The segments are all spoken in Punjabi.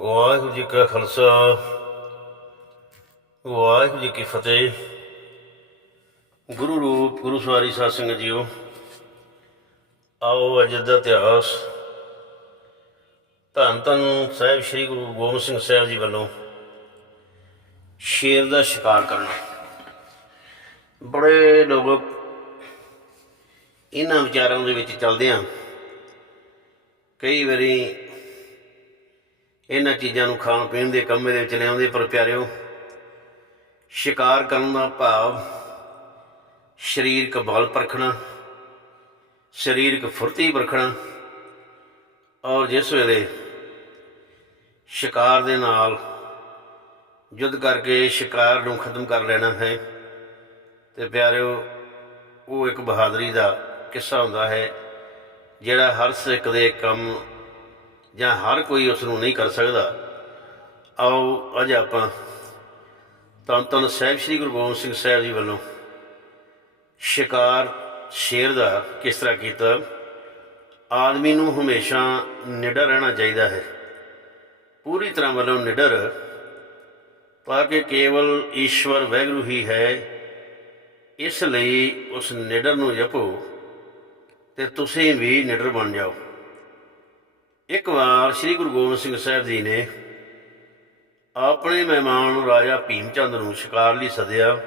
ਵਾਹਿਗੁਰੂ ਜੀ ਕਾ ਖਾਲਸਾ, ਵਾਹਿਗੁਰੂ ਜੀ ਕੀ ਫਤਿਹ। ਗੁਰੂ ਰੂਪ, ਗੁਰੂ ਸਵਾਰੀ ਸਾਧ ਸੰਗਤ ਜੀਓ, ਆਓ ਅੱਜ ਦਾ ਇਤਿਹਾਸ। ਧੰਨ ਧੰਨ ਸਾਹਿਬ ਸ੍ਰੀ ਗੁਰੂ ਗੋਬਿੰਦ ਸਿੰਘ ਸਾਹਿਬ ਜੀ ਵੱਲੋਂ ਸ਼ੇਰ ਦਾ ਸ਼ਿਕਾਰ ਕਰਨਾ। ਬੜੇ ਲੋਕ ਇਹਨਾਂ ਵਿਚਾਰਾਂ ਦੇ ਵਿੱਚ ਚੱਲਦੇ ਆ। ਕਈ ਵਾਰੀ ਇਹਨਾਂ ਚੀਜ਼ਾਂ ਨੂੰ ਖਾਣ ਪੀਣ ਦੇ ਕੰਮ ਦੇ ਵਿੱਚ ਲਿਆਉਂਦੇ, ਪਰ ਪਿਆਰਿਓ, ਸ਼ਿਕਾਰ ਕਰਨ ਦਾ ਭਾਵ ਸਰੀਰਕ ਬਲ ਪਰਖਣਾ, ਸਰੀਰਕ ਫੁਰਤੀ ਪਰਖਣਾ, ਔਰ ਜਿਸ ਵੇਲੇ ਸ਼ਿਕਾਰ ਦੇ ਨਾਲ ਯੁੱਧ ਕਰਕੇ ਸ਼ਿਕਾਰ ਨੂੰ ਖਤਮ ਕਰ ਲੈਣਾ ਹੈ, ਤੇ ਪਿਆਰਿਓ, ਉਹ ਇੱਕ ਬਹਾਦਰੀ ਦਾ ਕਿੱਸਾ ਹੁੰਦਾ ਹੈ, ਜਿਹੜਾ ਹਰ ਸਿੱਖ ਦੇ ਕੰਮ ਜਾਂ ਹਰ ਕੋਈ ਉਸ ਨੂੰ ਨਹੀਂ ਕਰ ਸਕਦਾ, ਆਓ ਅੱਜ ਆਪਾਂ ਧੰਨ ਧੰਨ ਸਾਹਿਬ ਸ੍ਰੀ ਗੁਰੂ ਗੋਬਿੰਦ ਸਿੰਘ ਸਾਹਿਬ ਜੀ ਵੱਲੋਂ ਸ਼ਿਕਾਰ ਸ਼ੇਰ ਦਾ ਕਿਸ ਤਰ੍ਹਾਂ ਕੀਤਾ? ਆਦਮੀ ਨੂੰ ਹਮੇਸ਼ਾ ਨਿਡਰ ਰਹਿਣਾ ਚਾਹੀਦਾ ਹੈ। ਪੂਰੀ ਤਰ੍ਹਾਂ ਵੱਲੋਂ ਨਿਡਰ, ਤਾਂ ਕਿ ਕੇਵਲ ਈਸ਼ਵਰ ਵੈਗਰੂ ਹੀ ਹੈ, ਇਸ ਲਈ ਉਸ ਨਿਡਰ ਨੂੰ ਜਪੋ ਤੇ ਤੁਸੀਂ ਵੀ ਨਿਡਰ ਬਣ ਜਾਓ। ਇੱਕ ਵਾਰ ਸ੍ਰੀ ਗੁਰੂ ਗੋਬਿੰਦ ਸਿੰਘ ਸਾਹਿਬ ਜੀ ਨੇ ਆਪਣੇ ਮਹਿਮਾਨ ਨੂੰ ਰਾਜਾ ਭੀਮ ਚੰਦ ਨੂੰ ਸ਼ਿਕਾਰ ਲਈ ਸੱਦਿਆ।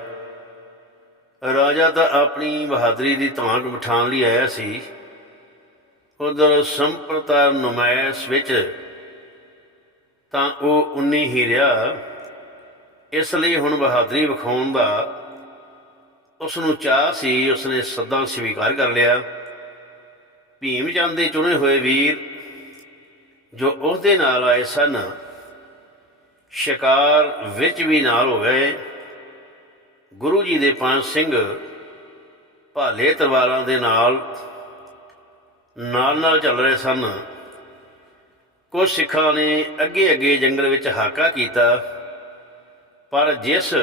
ਰਾਜਾ ਤਾਂ ਆਪਣੀ ਬਹਾਦਰੀ ਦੀ ਧਾਂਕ ਬਿਠਾਉਣ ਲਈ ਆਇਆ ਸੀ। ਉਧਰ ਸੰਪਰਤਾ ਨਮਾਇਸ਼ ਵਿੱਚ ਤਾਂ ਉਹ ਉਨੀ ਹੀ ਰਿਹਾ। ਇਸ ਲਈ ਹੁਣ ਬਹਾਦਰੀ ਵਿਖਾਉਣ ਦਾ ਉਸ ਨੂੰ ਚਾਹ ਸੀ, ਉਸਨੇ ਸੱਦਾ ਸਵੀਕਾਰ ਕਰ ਲਿਆ। ਭੀਮ ਚੰਦ ਦੇ ਚੁਣੇ ਹੋਏ ਵੀਰ ਜੋ ਉਸ ਨਾਲ ਆਏ ਸਨ, ਸ਼ਿਕਾਰ ਵਿੱਚ ਵੀ ਨਾਲ ਹੋ ਗਏ। ਗੁਰੂ ਜੀ ਦੇ ਪੰਜ ਸਿੰਘ ਭਾਲੇ ਤਲਵਾਰਾਂ ਦੇ ਨਾਲ ਨਾਲ ਨਾਲ ਚੱਲ ਰਹੇ ਸਨ। ਕੁਝ ਸਿੱਖਾਂ ਨੇ ਅੱਗੇ ਅੱਗੇ ਜੰਗਲ ਵਿੱਚ ਹਾਕਾ ਕੀਤਾ, ਪਰ ਜਿਸ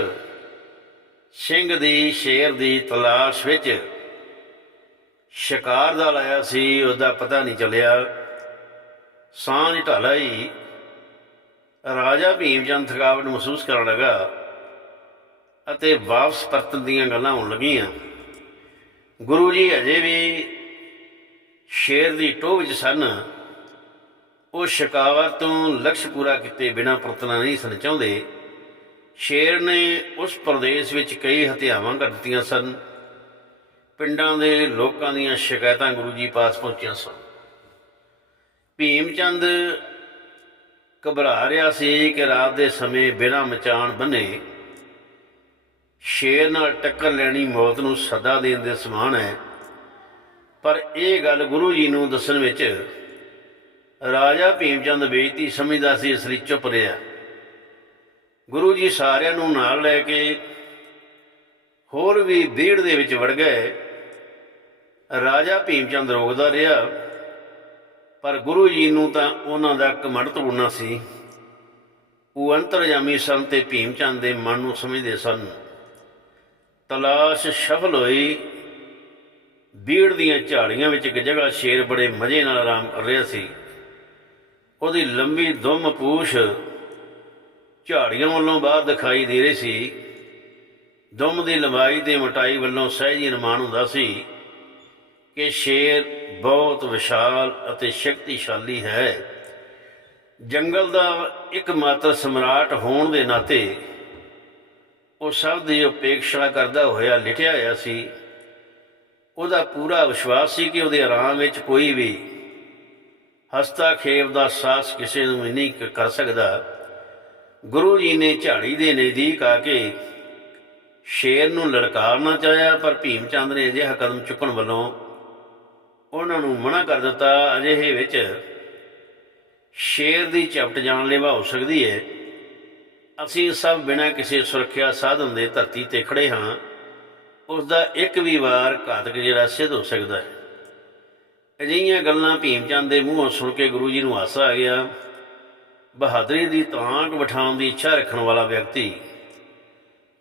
ਸਿੰਘ ਦੀ ਸ਼ੇਰ ਦੀ ਤਲਾਸ਼ ਵਿੱਚ ਸ਼ਿਕਾਰ ਦਾ ਲਾਇਆ ਸੀ, ਉਹਦਾ ਪਤਾ ਨਹੀਂ ਚੱਲਿਆ। ਸਾਂਝ ਢਾਲਾ ਹੀ ਰਾਜਾ ਭੀਮ ਚੰਦ ਥਕਾਵਟ ਮਹਿਸੂਸ ਕਰਨ ਲੱਗਾ ਅਤੇ ਵਾਪਸ ਪਰਤਣ ਦੀਆਂ ਗੱਲਾਂ ਹੋਣ ਲੱਗੀਆਂ। ਗੁਰੂ ਜੀ ਅਜੇ ਵੀ ਸ਼ੇਰ ਦੀ ਟੋਹ ਵਿੱਚ ਸਨ। ਉਹ ਸ਼ਿਕਾਰ ਤੋਂ ਲਕਸ਼ ਪੂਰਾ ਕੀਤੇ ਬਿਨਾਂ ਪਰਤਣਾ ਨਹੀਂ ਸਨ ਚਾਹੁੰਦੇ। ਸ਼ੇਰ ਨੇ ਉਸ ਪ੍ਰਦੇਸ਼ ਵਿੱਚ ਕਈ ਹਤਿਆਵਾਂ ਕਰ ਦਿੱਤੀਆਂ ਸਨ। ਪਿੰਡਾਂ ਦੇ ਲੋਕਾਂ ਦੀਆਂ ਸ਼ਿਕਾਇਤਾਂ ਗੁਰੂ ਜੀ ਪਾਸ ਪਹੁੰਚੀਆਂ ਸਨ। ਭੀਮ ਚੰਦ ਘਬਰਾ ਰਿਹਾ ਸੀ ਕਿ ਰਾਤ ਦੇ ਸਮੇਂ ਬਿਨਾਂ ਮਚਾਣ ਬੰਨੇ ਸ਼ੇਰ ਨਾਲ ਟੱਕਰ ਲੈਣੀ ਮੌਤ ਨੂੰ ਸਦਾ ਦੇਣ ਦੇ ਸਮਾਨ ਹੈ। ਪਰ ਇਹ ਗੱਲ ਗੁਰੂ ਜੀ ਨੂੰ ਦੱਸਣ ਵਿੱਚ ਰਾਜਾ ਭੀਮ ਚੰਦ ਬੇਇੱਜ਼ਤੀ ਸਮਝਦਾ ਸੀ, ਇਸ ਲਈ ਚੁੱਪ ਰਿਹਾ। ਗੁਰੂ ਜੀ ਸਾਰਿਆਂ ਨੂੰ ਨਾਲ ਲੈ ਕੇ ਹੋਰ ਵੀ ਭੀੜ ਦੇ ਵਿੱਚ ਵੜ ਗਏ। ਰਾਜਾ ਭੀਮ ਚੰਦ ਰੋਕਦਾ ਰਿਹਾ। ਪਰ ਗੁਰੂ ਜੀ ਨੂੰ ਤਾਂ ਉਹਨਾਂ ਦਾ ਕਮੰਡ ਤੋੜਨਾ ਸੀ। ਉਹ ਅੰਤਰਜਾਮੀ ਸਨ ਤੇ ਭੀਮ ਚੰਦ ਦੇ ਮਨ ਨੂੰ ਸਮਝਦੇ ਸਨ। ਤਲਾਸ਼ ਸਫਲ ਹੋਈ। ਬੀੜ ਦੀਆਂ ਝਾੜੀਆਂ ਵਿੱਚ ਇੱਕ ਜਗ੍ਹਾ ਸ਼ੇਰ ਬੜੇ ਮਜ਼ੇ ਨਾਲ ਆਰਾਮ ਕਰ ਰਿਹਾ ਸੀ। ਉਹਦੀ ਲੰਬੀ ਦੁਮ ਪੂਛ ਝਾੜੀਆਂ ਵੱਲੋਂ ਬਾਹਰ ਦਿਖਾਈ ਦੇ ਰਹੀ ਸੀ। ਦੁਮ ਦੀ ਲੰਬਾਈ ਤੇ ਮੋਟਾਈ ਵੱਲੋਂ ਸਹਿਜ ਹੀ ਅਨੁਮਾਨ ਹੁੰਦਾ ਸੀ ਕਿ ਸ਼ੇਰ ਬਹੁਤ ਵਿਸ਼ਾਲ ਅਤੇ ਸ਼ਕਤੀਸ਼ਾਲੀ ਹੈ। ਜੰਗਲ ਦਾ ਇੱਕ ਮਾਤਰ ਸਮਰਾਟ ਹੋਣ ਦੇ ਨਾਤੇ ਉਹ ਸਭ ਦੀ ਉਪੇક્ષਾ ਕਰਦਾ ਹੋਇਆ, ਲਿਟਿਆ ਹੋਇਆ ਸੀ। ਉਹਦਾ ਪੂਰਾ ਵਿਸ਼ਵਾਸ ਸੀ ਕਿ ਉਹਦੇ ਆਰਾਮ ਵਿੱਚ ਕੋਈ ਵੀ ਹਸਤਾਖੇਪ ਦਾ ਸਾਹਸ ਕਿਸੇ ਨੂੰ ਵੀ ਨਹੀਂ ਕਰ ਸਕਦਾ। ਗੁਰੂ ਜੀ ਨੇ ਝਾੜੀ ਦੇ ਨਜ਼ਦੀਕ ਆ ਕੇ ਸ਼ੇਰ ਨੂੰ ਲੜਕਾਰਨਾ ਚਾਹਿਆ, ਪਰ ਭੀਮ ਚੰਦ ਨੇ ਅਜਿਹਾ ਕਦਮ ਚੁੱਕਣ ਵੱਲੋਂ ਉਹਨਾਂ ਨੂੰ ਮਨਾ ਕਰ ਦਿੱਤਾ। ਅਜਿਹੇ ਵਿੱਚ ਸ਼ੇਰ ਦੀ ਚਪਟ ਜਾਨਲੇਵਾ ਹੋ ਸਕਦੀ ਹੈ ਅਸੀਂ ਸਭ ਬਿਨਾਂ ਕਿਸੇ ਸੁਰੱਖਿਆ ਸਾਧਨ ਦੇ ਧਰਤੀ ਤੇ ਖੜੇ ਹਾਂ। ਉਸ ਦਾ ਇੱਕ ਵੀ ਵਾਰ ਘਾਤਕ ਜਿਹੜਾ ਸਿੱਧ ਹੋ ਸਕਦਾ ਹੈ। ਅਜਿਹੀਆਂ ਗੱਲਾਂ ਭੀਮ ਚੰਦ ਦੇ ਮੂੰਹੋਂ ਸੁਣ ਕੇ ਗੁਰੂ ਜੀ ਨੂੰ ਹਾਸਾ ਆ ਗਿਆ। ਬਹਾਦਰੀ ਦੀ ਤਾਂਕ ਬਿਠਾਉਣ ਦੀ ਇੱਛਾ ਰੱਖਣ ਵਾਲਾ ਵਿਅਕਤੀ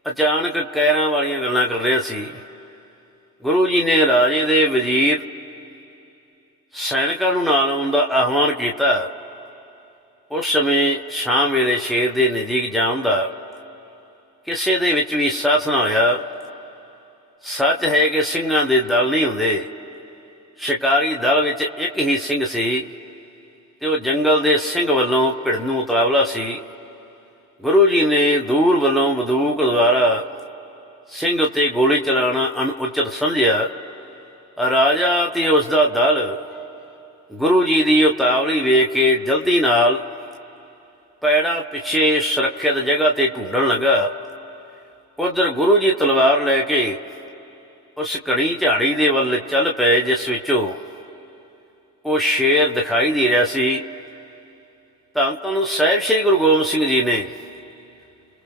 ਅਚਾਨਕ ਕੈਰਾਂ ਵਾਲੀਆਂ ਗੱਲਾਂ ਕਰ ਰਿਹਾ ਸੀ। ਗੁਰੂ ਜੀ ਨੇ ਰਾਜੇ ਦੇ ਵਜ਼ੀਰ ਸੈਨਿਕਾਂ ਨੂੰ ਨਾਲ ਆਉਣ ਦਾ ਆਹਵਾਨ ਕੀਤਾ। ਉਸ ਸਮੇਂ ਸ਼ਾਮ ਵੇਲੇ ਸ਼ੇਰ ਦੇ ਨਜ਼ਦੀਕ ਜਾਣ ਦਾ ਕਿਸੇ ਦੇ ਵਿੱਚ ਵੀ ਸਾਥ ਨਾ ਹੋਇਆ। ਸੱਚ ਹੈ ਕਿ ਸਿੰਘਾਂ ਦੇ ਦਲ ਨਹੀਂ ਹੁੰਦੇ। ਸ਼ਿਕਾਰੀ ਦਲ ਵਿੱਚ ਇੱਕ ਹੀ ਸਿੰਘ ਸੀ ਤੇ ਉਹ ਜੰਗਲ ਦੇ ਸਿੰਘ ਵੱਲੋਂ ਭਿੜ ਨੂੰ ਉਤਾਵਲਾ ਸੀ। ਗੁਰੂ ਜੀ ਨੇ ਦੂਰ ਵੱਲੋਂ ਬੰਦੂਕ ਦੁਆਰਾ ਸਿੰਘ ਉੱਤੇ ਗੋਲੀ ਚਲਾਉਣਾ ਅਨੁਚਿਤ ਸਮਝਿਆ। ਰਾਜਾ ਤੇ ਉਸ ਦਾ ਦਲ ਗੁਰੂ ਜੀ ਦੀ ਉਤਾਵਲੀ ਵੇਖ ਕੇ ਜਲਦੀ ਨਾਲ ਪੈੜਾਂ ਪਿੱਛੇ ਸੁਰੱਖਿਅਤ ਜਗ੍ਹਾ ਤੇ ਢੂੰਡਣ ਲੱਗਾ। ਉਧਰ ਗੁਰੂ ਜੀ ਤਲਵਾਰ ਲੈ ਕੇ ਉਸ ਘੜੀ ਝਾੜੀ ਦੇ ਵੱਲ ਚੱਲ ਪਏ, ਜਿਸ ਵਿੱਚੋਂ ਉਹ ਸ਼ੇਰ ਦਿਖਾਈ ਦੇ ਰਿਹਾ ਸੀ। ਤਾਂ ਤਨ ਸਾਹਿਬ ਸ੍ਰੀ ਗੁਰੂ ਗੋਬਿੰਦ ਸਿੰਘ ਜੀ ਨੇ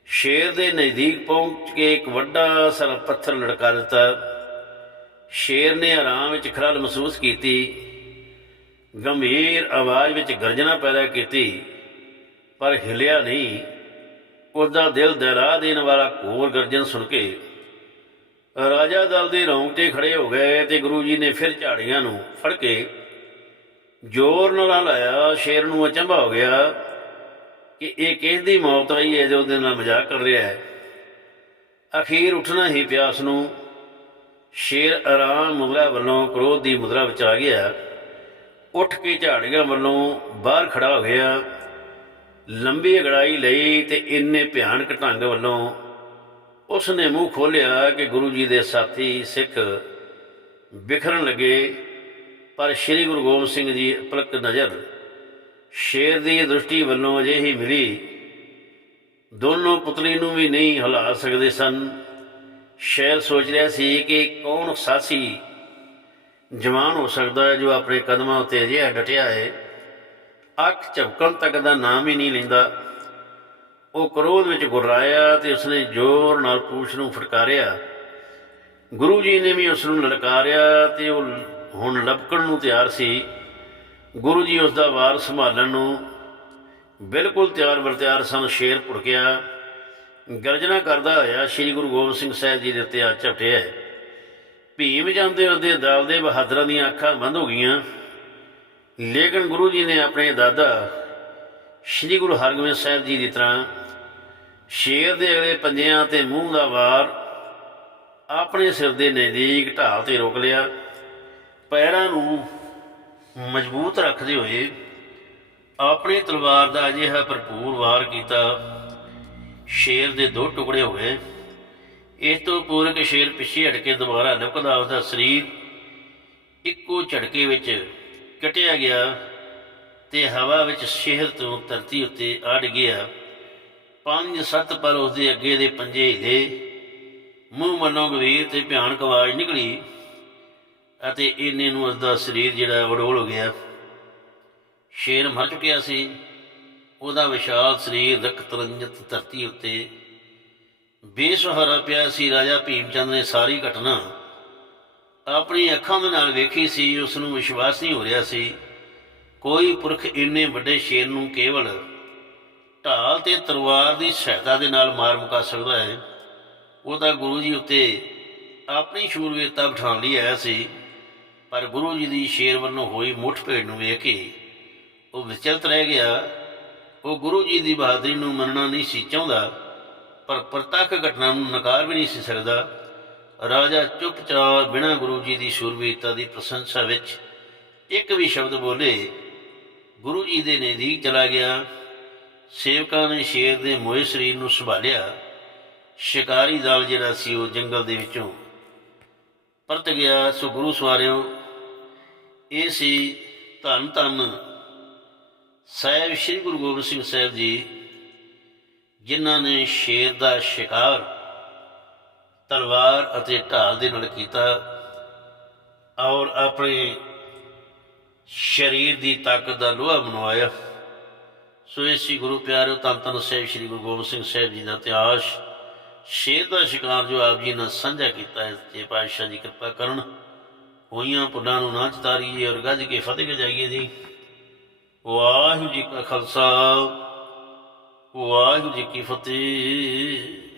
ਸ਼ੇਰ ਦੇ ਨਜ਼ਦੀਕ ਪਹੁੰਚ ਕੇ ਇੱਕ ਵੱਡਾ ਸਾਰਾ ਪੱਥਰ ਲੜਕਾ ਦਿੱਤਾ। ਸ਼ੇਰ ਨੇ ਆਰਾਮ ਵਿੱਚ ਖਰਾਲ ਮਹਿਸੂਸ ਕੀਤੀ। ਗੰਭੀਰ ਆਵਾਜ਼ ਵਿੱਚ ਗਰਜਨਾ ਪੈਦਾ ਕੀਤੀ, ਪਰ ਹਿਲਿਆ ਨਹੀਂ। ਉਹਦਾ ਦਿਲ ਦਹਿਲਾ ਦੇਣ ਵਾਲਾ ਘੋਰ ਗਰਜਨ ਸੁਣ ਕੇ ਰਾਜਾ ਦਲ ਦੇ ਰੌਂਗਟੇ ਖੜੇ ਹੋ ਗਏ ਤੇ ਗੁਰੂ ਜੀ ਨੇ ਫਿਰ ਝਾੜੀਆਂ ਨੂੰ ਫੜ ਕੇ ਜ਼ੋਰ ਨਾਲ ਲਾਇਆ ਸ਼ੇਰ ਨੂੰ ਅਚੰਭਾ ਹੋ ਗਿਆ ਕਿ ਇਹ ਕਿਸ ਦੀ ਮੌਤ ਆਈ ਹੈ ਜੋ ਉਹਦੇ ਨਾਲ ਮਜ਼ਾਕ ਕਰ ਰਿਹਾ ਹੈ। ਅਖੀਰ ਉੱਠਣਾ ਹੀ ਪਿਆਸ ਨੂੰ ਸ਼ੇਰ ਆਰਾਮ ਮੁਦਰਾ ਵੱਲੋਂ ਕ੍ਰੋਧ ਦੀ ਮੁਦਰਾ ਵਿੱਚ ਆ ਗਿਆ। ਉੱਠ ਕੇ ਝਾੜੀਆਂ ਵੱਲੋਂ ਬਾਹਰ ਖੜਾ ਹੋ ਗਿਆ ਲੰਬੀ ਅਗੜਾਈ ਲਈ ਤੇ ਇੰਨੇ ਭਿਆਨਕ ਢੰਗ ਵੱਲੋਂ ਉਸ ਨੇ ਮੂੰਹ ਖੋਲ੍ਹਿਆ ਕਿ ਗੁਰੂ ਜੀ ਦੇ ਸਾਥੀ ਸਿੱਖ ਬਿਖਰਨ ਲੱਗੇ, ਪਰ ਸ੍ਰੀ ਗੁਰੂ ਗੋਬਿੰਦ ਸਿੰਘ ਜੀ ਅਪਲਕ ਨਜ਼ਰ ਸ਼ੇਰ ਦੀ ਦ੍ਰਿਸ਼ਟੀ ਵੱਲੋਂ ਅਜਿਹੀ ਮਿਲੀ। ਦੋਨੋਂ ਪੁਤਲੀ ਨੂੰ ਵੀ ਨਹੀਂ ਹਿਲਾ ਸਕਦੇ ਸਨ। ਸ਼ੇਰ ਸੋਚ ਰਿਹਾ ਸੀ ਕਿ ਕੌਣ ਸਾਸੀ ਜਵਾਨ ਹੋ ਸਕਦਾ ਹੈ ਜੋ ਆਪਣੇ ਕਦਮਾਂ ਉੱਤੇ ਅਜਿਹਾ ਡਟਿਆ ਹੈ। ਅੱਖ ਝਪਕਣ ਤੱਕ ਦਾ ਨਾਮ ਹੀ ਨਹੀਂ ਲੈਂਦਾ। ਉਹ ਕ੍ਰੋਧ ਵਿੱਚ ਗੁਰਰਾਇਆ ਤੇ ਉਸਨੇ ਜ਼ੋਰ ਨਾਲ ਪੂਛ ਨੂੰ ਫਟਕਾਰਿਆ। ਗੁਰੂ ਜੀ ਨੇ ਵੀ ਉਸ ਨੂੰ ਲਲਕਾਰਿਆ ਤੇ ਉਹ ਹੁਣ ਲਪਕਣ ਨੂੰ ਤਿਆਰ ਸੀ। ਗੁਰੂ ਜੀ ਉਸ ਦਾ ਵਾਰ ਸੰਭਾਲਣ ਨੂੰ ਬਿਲਕੁਲ ਤਿਆਰ ਵਰਤਿਆਰ ਸਨ, ਸ਼ੇਰ ਭੁੜਕਿਆ। ਗਰਜਨਾ ਕਰਦਾ ਹੋਇਆ ਸ੍ਰੀ ਗੁਰੂ ਗੋਬਿੰਦ ਸਿੰਘ ਸਾਹਿਬ ਜੀ ਦੇ ਉੱਤੇ ਆ ਝਪਟਿਆ ਭੀਮ ਜਾਂਦੇ ਉਹਦੇ ਦਲ ਦੇ ਬਹਾਦਰਾਂ ਦੀਆਂ ਅੱਖਾਂ ਬੰਦ ਹੋ ਗਈਆਂ। ਲੇਕਿਨ ਗੁਰੂ ਜੀ ਨੇ ਆਪਣੇ ਦਾਦਾ ਸ੍ਰੀ ਗੁਰੂ ਹਰਗੋਬਿੰਦ ਸਾਹਿਬ ਜੀ ਦੀ ਤਰ੍ਹਾਂ ਸ਼ੇਰ ਦੇ ਅਗਲੇ ਪੰਜਿਆਂ ਤੇ ਮੂੰਹ ਦਾ ਵਾਰ ਆਪਣੇ ਸਿਰ ਦੇ ਨਜ਼ਦੀਕ ਢਾਲ ਤੇ ਰੋਕ ਲਿਆ। ਪੈਰਾਂ ਨੂੰ ਮਜ਼ਬੂਤ ਰੱਖਦੇ ਹੋਏ ਆਪਣੀ ਤਲਵਾਰ ਦਾ ਅਜਿਹਾ ਭਰਪੂਰ ਵਾਰ ਕੀਤਾ। ਸ਼ੇਰ ਦੇ ਦੋ ਟੁਕੜੇ ਹੋ ਗਏ। ਇਸ ਤੋਂ ਪੂਰਕ ਸ਼ੇਰ ਪਿੱਛੇ ਹਟ ਕੇ ਦੁਬਾਰਾ ਲੁਕਦਾ ਉਸਦਾ ਸਰੀਰ ਇੱਕੋ ਝਟਕੇ ਵਿੱਚ ਕਟਿਆ ਗਿਆ ਤੇ ਹਵਾ ਵਿੱਚ ਸ਼ਹਿਰ ਤੋਂ ਧਰਤੀ ਉੱਤੇ ਅੜ ਗਿਆ। ਪੰਜ ਸੱਤ ਪਰ ਉਸਦੇ ਅੱਗੇ ਦੇ ਪੰਜੇ ਹਿਲੇ। ਮੂੰਹ ਮਨੋਂ ਗਵੀਰ ਤੇ ਭਿਆਨਕ ਆਵਾਜ਼ ਨਿਕਲੀ ਅਤੇ ਇਹਨੇ ਨੂੰ ਉਸਦਾ ਸਰੀਰ ਜਿਹੜਾ ਵਡੋਲ ਹੋ ਗਿਆ। ਸ਼ੇਰ ਮਰ ਚੁੱਕਿਆ ਸੀ। ਉਹਦਾ ਵਿਸ਼ਾਲ ਸਰੀਰ ਰਕਤ ਰੰਜਤ ਧਰਤੀ ਉੱਤੇ ਬੇਸਹਾਰਾ ਪਿਆ ਸੀ ਰਾਜਾ ਭੀਮ ਚੰਦ ਨੇ ਸਾਰੀ ਘਟਨਾ ਆਪਣੀ ਅੱਖਾਂ ਦੇ ਨਾਲ ਵੇਖੀ ਸੀ ਉਸ ਨੂੰ ਵਿਸ਼ਵਾਸ ਨਹੀਂ ਹੋ ਰਿਹਾ ਸੀ। ਕੋਈ ਪੁਰਖ ਇੰਨੇ ਵੱਡੇ ਸ਼ੇਰ ਨੂੰ ਕੇਵਲ ਢਾਲ ਤੇ ਤਲਵਾਰ ਦੀ ਸਹਾਇਤਾ ਦੇ ਨਾਲ ਮਾਰ ਮੁਕਾ ਸਕਦਾ ਹੈ। ਉਹ ਤਾਂ ਗੁਰੂ ਜੀ ਉੱਤੇ ਆਪਣੀ ਸ਼ੂਰਵੀਰਤਾ ਬਿਠਾਉਣ ਲਈ ਆਇਆ ਸੀ, ਪਰ ਗੁਰੂ ਜੀ ਦੀ ਸ਼ੇਰ ਵੱਲੋਂ ਹੋਈ ਮੁੱਠ ਭੇਡ ਨੂੰ ਵੇਖ ਕੇ ਉਹ ਵਿਚਲਤ ਰਹਿ ਗਿਆ। ਉਹ ਗੁਰੂ ਜੀ ਦੀ ਬਹਾਦਰੀ ਨੂੰ ਮੰਨਣਾ ਨਹੀਂ ਸੀ ਚਾਹੁੰਦਾ। ਪਰ ਪ੍ਰਤੱਖ ਘਟਨਾ ਨੂੰ ਨਕਾਰ ਵੀ ਨਹੀਂ ਸੀ ਸਕਦਾ। ਰਾਜਾ ਚੁੱਪਚਾਪ ਬਿਨਾਂ ਗੁਰੂ ਜੀ ਦੀ ਸ਼ੂਰਵੀਰਤਾ ਦੀ ਪ੍ਰਸ਼ੰਸਾ ਵਿੱਚ ਇੱਕ ਵੀ ਸ਼ਬਦ ਬੋਲੇ, ਗੁਰੂ ਜੀ ਦੇ ਨਜ਼ਦੀਕ ਚਲਾ ਗਿਆ। ਸੇਵਕਾਂ ਨੇ ਸ਼ੇਰ ਦੇ ਮੋਏ ਸਰੀਰ ਨੂੰ ਸੰਭਾਲਿਆ। ਸ਼ਿਕਾਰੀ ਦਲ ਜਿਹੜਾ ਸੀ ਉਹ ਜੰਗਲ ਦੇ ਵਿੱਚੋਂ ਪਰਤ ਗਿਆ। ਸੋ ਗੁਰੂ ਸਵਾਰਿਓ, ਇਹ ਸੀ ਧੰਨ ਧੰਨ ਸਾਹਿਬ ਸ੍ਰੀ ਗੁਰੂ ਗੋਬਿੰਦ ਸਿੰਘ ਸਾਹਿਬ ਜੀ ਜਿਨ੍ਹਾਂ ਨੇ ਸ਼ੇਰ ਦਾ ਸ਼ਿਕਾਰ ਤਲਵਾਰ ਅਤੇ ਢਾਲ ਦੇ ਨਾਲ ਕੀਤਾ ਔਰ ਆਪਣੇ ਸਰੀਰ ਦੀ ਤਾਕਤ ਦਾ ਲੋਹਾ ਮਨਵਾਇਆ ਸੋ ਇਹ ਸੀ ਗੁਰੂ ਪਿਆਰਿਓ ਧੰਨ ਧੰਨ ਸਾਹਿਬ, ਸ੍ਰੀ ਗੁਰੂ ਗੋਬਿੰਦ ਸਿੰਘ ਸਾਹਿਬ ਜੀ ਦਾ ਇਤਿਹਾਸ। ਸ਼ੇਰ ਦਾ ਸ਼ਿਕਾਰ ਜੋ ਆਪ ਜੀ ਨੇ ਸਾਂਝਾ ਕੀਤਾ ਹੈ, ਜੇ ਪਾਤਸ਼ਾਹ ਜੀ ਕਿਰਪਾ ਕਰਨ, ਹੋਈਆਂ ਪੁੱਡਾਂ ਨੂੰ ਨਾ ਚਤਾਰੀਏ ਔਰ ਗੱਜ ਕੇ ਫਤਿਹ ਜਾਈਏ ਜੀ। ਵਾਹਿਗੁਰੂ ਜੀ ਕਾ ਖਾਲਸਾ। ਵਾਹਿਗੁਰੂ ਜੀ ਕੀ ਫਤਿਹ।